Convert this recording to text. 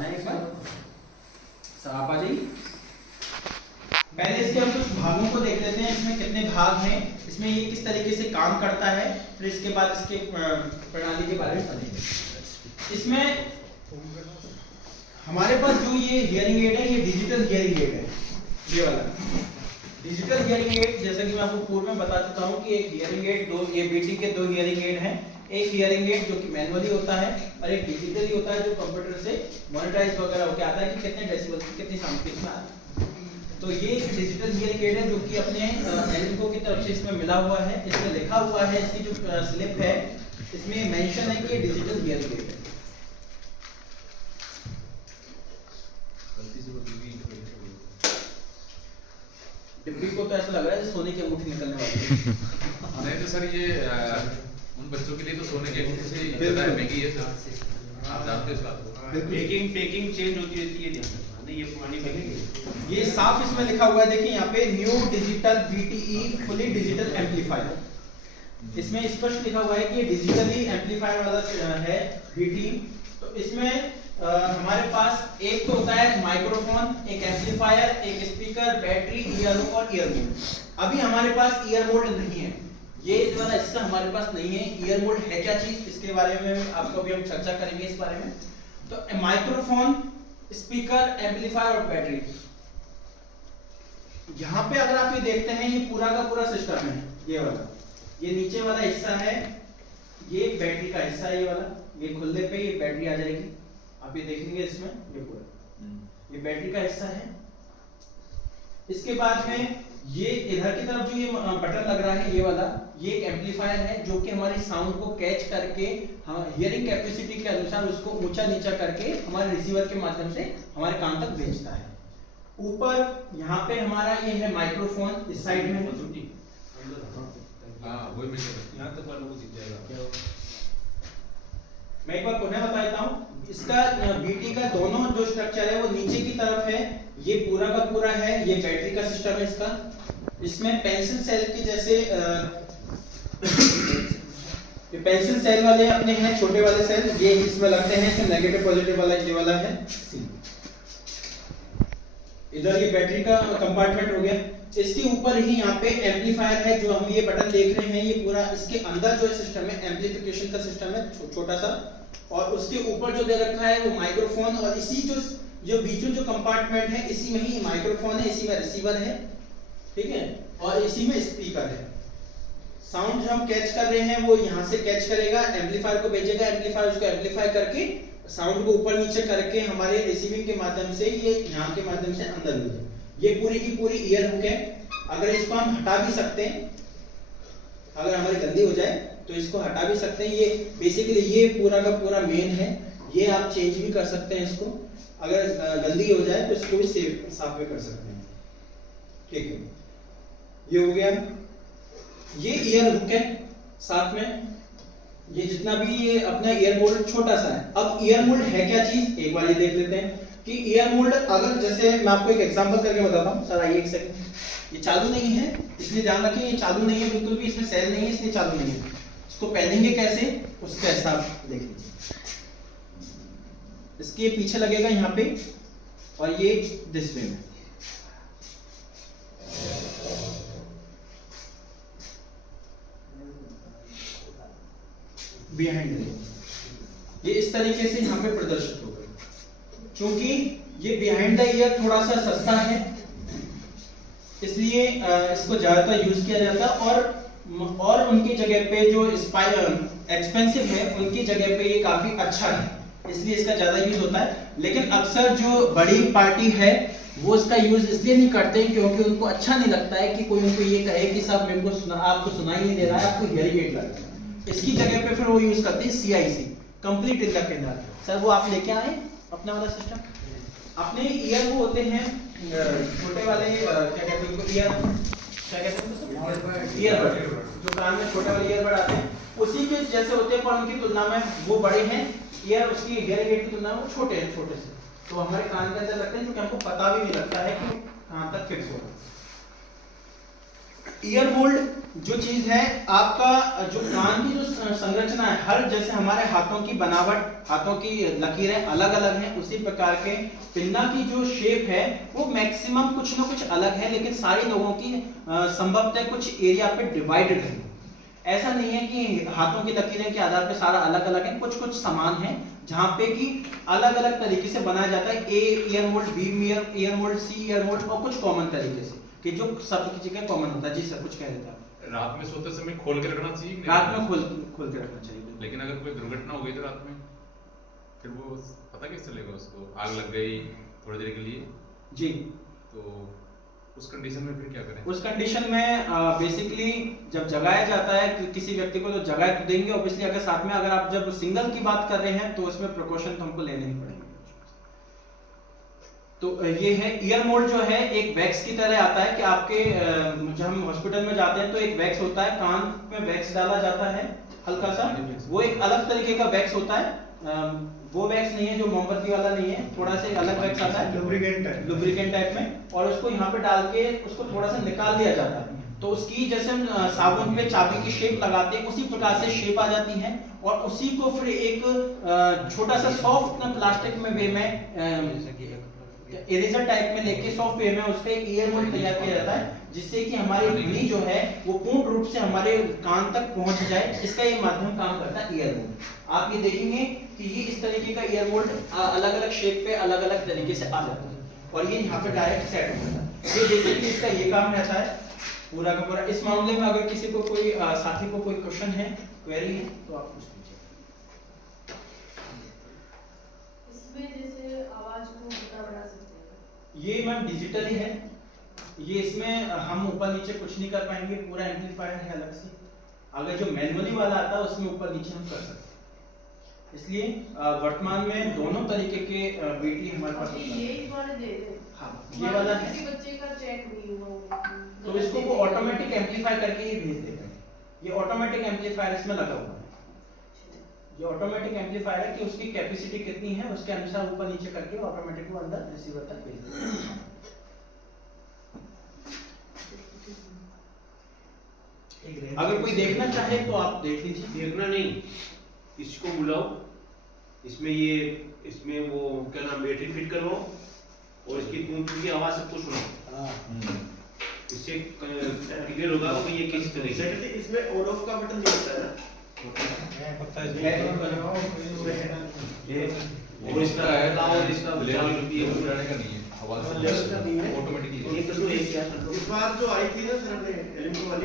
आना है एक बार, सर आप आ जाइए। पहले इसके हम कुछ भागों को देख लेते हैं, इसमें कितने भाग हैं, इसमें ये किस तरीके से काम करता है, फिर इसके बाद इसके प्रणाली के बारे में पढ़ेंगे। इसमें हमारे पास जो ये हियरिंग एड है, ये डिजिटल हियरिंग एड है, ये वाला डिजिटल हियरिंग एड। जैसा कि मैं आपको पूर्व में बता चुका हूँ कि एक हियरिंग एड दो, ये बीटी के दो हियरिंग एड हैं। एक हियरिंग एड जो कि मैनुअली होता है और एक डिजिटली होता है जो कंप्यूटर से मॉनिटराइज वगैरह होकर आता है कि कितने डेसिबल की कितनी साउंड कितना आ रहा है। तो ये एक डिजिटल हियरिंग एड है जो कि अपने एलिको की तरफ से इसमें मिला हुआ है, इसमें लिखा हुआ है, इसकी जो स्लिप है इसमें मेंशन है कि ये डिजिटल हियरिंग एड है। डिब्बी को तो ऐसा लग रहा है सोने की अंगूठी निकलने वाली है। नहीं तो सर ये उन बच्चों के लिए तो सोने की अंगूठी से ज्यादा महंगी है सर, आप जानते हो इस बात को। पैकिंग चेंज होती रहती है, ध्यान रखना नहीं ये पुरानी पैकिंग है। ये साफ इसमें लिखा हुआ है, देखिए यहाँ पे new digital BTE fully digital amplifier, इसमें स्पष्ट लिखा हुआ है कि ये डिजिटली एम्पलीफायर वाला है बीटी। तो इसमें हमारे पास एक तो होता है माइक्रोफोन, एक एम्पलीफायर, एक स्पीकर, बैटरी, ईयर और ईयर मोड। अभी हमारे पास ईयर मोड नहीं है, ये वाला हिस्सा हमारे पास नहीं है। ईयर मोड है क्या चीज, इसके बारे में आपको अभी हम चर्चा करेंगे इस बारे में। तो माइक्रोफोन, स्पीकर, एम्पलीफायर और बैटरी, यहाँ पे अगर आप ये देखते हैं ये पूरा का पूरा सिस्टम है। ये वाला, ये नीचे वाला हिस्सा है, ये बैटरी का हिस्सा है, ये वाला, ये खुलने पे ये बैटरी आ जाएगी, आप ये देखेंगे इसमें ये पूरा ये बैटरी का हिस्सा है। इसके बाद में ये इधर की तरफ जो ये बटन लग रहा है ये वाला, ये एक एम्पलीफायर है जो कि हमारी साउंड को कैच करके हियरिंग कैपेसिटी के अनुसार उसको ऊंचा नीचा करके हमारे रिसीवर के माध्यम से हमारे कान तक भेजता है। ऊपर यहाँ पे हमारा ये है माइक्रोफोन, इस साइड में है। यहाँ तक वालों को दिख जाएगा। मैं एक बार पुनः बता देता हूँ, इसका बीटी का दोनों जो स्ट्रक्चर है वो नीचे की तरफ है, ये पूरा का पूरा है, ये बैटरी का सिस्टम है इसका। इसमें पेंसिल सेल के जैसे ये पेंसिल सेल वाले अपने हैं छोटे वाले सेल, ये इसमें लगते हैं, इसमें नेगेटिव पॉजिटिव वाला ये वाला है। इधर ये बैटरी का कंपार्टमेंट हो गया। इसके ऊपर ही यहाँ पे एम्पलीफायर है, जो हम ये बटन देख रहे हैं, ये पूरा इसके अंदर जो सिस्टम है एम्पलीफिकेशन का सिस्टम है छोटा सा, और उसके ऊपर जो दे रखा है वो माइक्रोफोन, और इसी जो बीच में जो कंपार्टमेंट है इसी में ही माइक्रोफोन है, इसी में रिसीवर है, ठीक है, और इसी में स्पीकर है। साउंड जो हम कैच कर रहे हैं वो यहाँ से कैच करेगा, एम्पलीफायर को भेजेगा, एम्पलीफायर उसको एम्पलीफाई करके साउंड को ऊपर नीचे करके हमारे रिसीविंग के माध्यम से ये यहाँ के माध्यम से अंदर मिले। ये पूरी की पूरी ईयर हुक है। अगर इसको हम हटा भी सकते हैं, अगर हमारी गंदी हो जाए तो इसको हटा भी सकते हैं। ये बेसिकली ये पूरा का पूरा मेन है, ये आप चेंज भी कर सकते हैं इसको, अगर गंदी हो जाए तो इसको भी साफ भी कर सकते हैं, ठीक है। ये हो गया, ये ईयर हुक है, साथ में ये जितना भी ये अपना ईयर मोल्ड छोटा सा है। अब ईयर मोल्ड है क्या चीज, एक बार ये देख लेते हैं कि ईयर मोल्ड, अगर जैसे मैं आपको एक एग्जांपल करके बताता हूँ। सर आइए एक सेकंड, ये चालू नहीं है इसलिए ध्यान रखें, ये चालू नहीं है बिल्कुल भी, इसमें सेल नहीं है इसलिए चालू नहीं है। इसको पहनेंगे कैसे, उसका हिसाब देख लीजिए। इसके पीछे लगेगा यहाँ पे, और ये डिस्प्ले में बिहाइंड, ये इस तरीके से यहाँ पे प्रदर्शित होगा। क्योंकि ये बिहाइंड द ईयर थोड़ा सा सस्ता है इसलिए इसको ज्यादातर यूज किया जाता है, और उनकी जगह पे जो एक्सपेंसिव है उनकी जगह पे ये काफी अच्छा है, इसलिए इसका ज्यादा यूज होता है। लेकिन अक्सर जो बड़ी पार्टी है वो इसका यूज इसलिए नहीं करते हैं क्योंकि उनको अच्छा नहीं लगता है कि कोई उनको ये कहे कि साहब मेरे को आपको सुनाई नहीं दे रहा है, आपको हियरिंग एड लग रहा है। इसकी जगह पे फिर वो यूज करते हैं CIC, complete in the canal. Sir वो आप लेके आए अपना वाला सिस्टम, अपने ईयर वो होते हैं छोटे वाले, क्या कहते हैं उनको, ईयर क्या कहते हैं, ईयरबड, जो कान में छोटे वाले ईयरबड आते हैं उसी के जैसे होते हैं, पर उनकी तुलना में वो बड़े हैं। ईयर उसकी हियरिंग एड की तुलना में वो छोटे हैं, छोटे से, तो हमारे कान के अंदर लगते हैं, क्योंकि हमको पता भी नहीं लगता है कि कहाँ तक फिक्स होगा। ईयर मोल्ड जो चीज है, आपका जो कान की जो संरचना है, हर जैसे हमारे हाथों की बनावट, हाथों की लकीरें अलग अलग हैं, उसी प्रकार के पिन्ना की जो शेप है वो मैक्सिमम कुछ ना कुछ अलग है, लेकिन सारे लोगों की संभवतः कुछ एरिया पे डिवाइडेड है। ऐसा नहीं है कि हाथों की लकीरें के आधार पे सारा अलग अलग है, कुछ कुछ समान है जहाँ पे कि अलग अलग तरीके से बनाया जाता है। A ear mould, B ear mould, C ear mould, और कुछ कॉमन तरीके से कि जो सब की जगह कॉमन होता है। जी सर, कुछ कह रहे थे आप? रात में सोते समय खोल के रखना चाहिए कि नहीं? रात में खोल के रखना चाहिए। लेकिन अगर कोई दुर्घटना हो गई तो रात में फिर वो पता कैसे चलेगा? उसको आग लग गई थोड़ी देर के लिए जी, तो उस कंडीशन में फिर क्या करें? उस कंडीशन में बेसिकली जब जगाया जाता है किसी व्यक्ति को, तो जगाए तो देंगे ऑब्वियसली। अगर साथ में अगर आप जब सिंगल की बात कर रहे हैं तो उसमें प्रिकॉशन तो हमको लेने ही पड़ेंगे। तो ये है ईयर मोल्ड, जो है एक वैक्स की तरह आता है कि आपके जब हम हॉस्पिटल में जाते हैं तो एक वैक्स होता है, कान में वैक्स डाला जाता है हल्का सा, वो एक अलग तरीके का वैक्स होता है। वो वैक्स नहीं है जो मोमबत्ती वाला नहीं है, थोड़ा सा अलग वैक्स आता है, लुब्रिकेंट टाइप में, और उसको यहाँ पे डाल के उसको थोड़ा सा निकाल दिया जाता है। तो उसकी जैसे हम साबुन पे चाबी की शेप लगाते हैं, उसी प्रकार से शेप आ जाती है, और उसी को फिर एक छोटा सा सॉफ्ट प्लास्टिक में वे में इरेजर टाइप में लेके सॉफ्ट वे में उससे ईयर मोल्ड तैयार किया जाता है, जिससे कि हमारी ध्वनि जो है वो पूर्ण रूप से हमारे कान तक पहुंच जाए। इसका ये माध्यम काम करता है ईयर मोल्ड। आप ये देखेंगे कि ये इस तरीके का ईयर मोल्ड अलग अलग शेप पे अलग अलग तरीके से आ जाता है, और ये यहाँ पे डायरेक्ट सेट हो जाता है। ये बेसिकली इसका ये काम रहता है पूरा का पूरा। इस मामले में अगर किसी को कोई साथी को कोई क्वेश्चन है, क्वेरी है, तो आप पूछ लीजिए। इसमें जैसे आवाज को मोटा बढ़ा सकते हैं, ये मैम डिजिटल ही है, ये इसमें हम ऊपर नीचे कुछ नहीं कर पाएंगे, पूरा एम्पलीफायर है अलग से। अगर जो मैनुअली वाला आता है उसमें ऊपर नीचे हम कर सकते हैं। इसलिए वर्तमान में दोनों तरीके के बीटी हमारे पास और उपलब्ध ये है। इस वाले दे दे। हाँ, ये वाला है, किसी बच्चे का चेक नहीं हुआ तो इसको वो ऑटोमेटिक एम्पलीफाई करके ही भेज देगा। ये ऑटोमेटिक एम्पलीफायर इसमें लगा हुआ है। ये ऑटोमेटिक एम्पलीफायर है कि उसकी कैपेसिटी कितनी है उसके अनुसार ऊपर नीचे करके ऑटोमेटिक वो अंदर रिसीवर तक भेज देगा। अगर कोई देखना चाहे तो आप देख लीजिए। देखना नहीं, इसको बुलाओ, इसमें वो क्या नाम बैटरी फिट करवाओ, और इसकी की आवाज सबको सुनाओ। इससे क्लियर होगा कि ये किस तरह से। इसमें ऑन ऑफ का बटन नहीं होता है ना? और इसका और इसका बुलाने का नहीं है, आवाज ऑटोमेटिकली ये तो एक क्या इस बार जो आई थी ना सर ने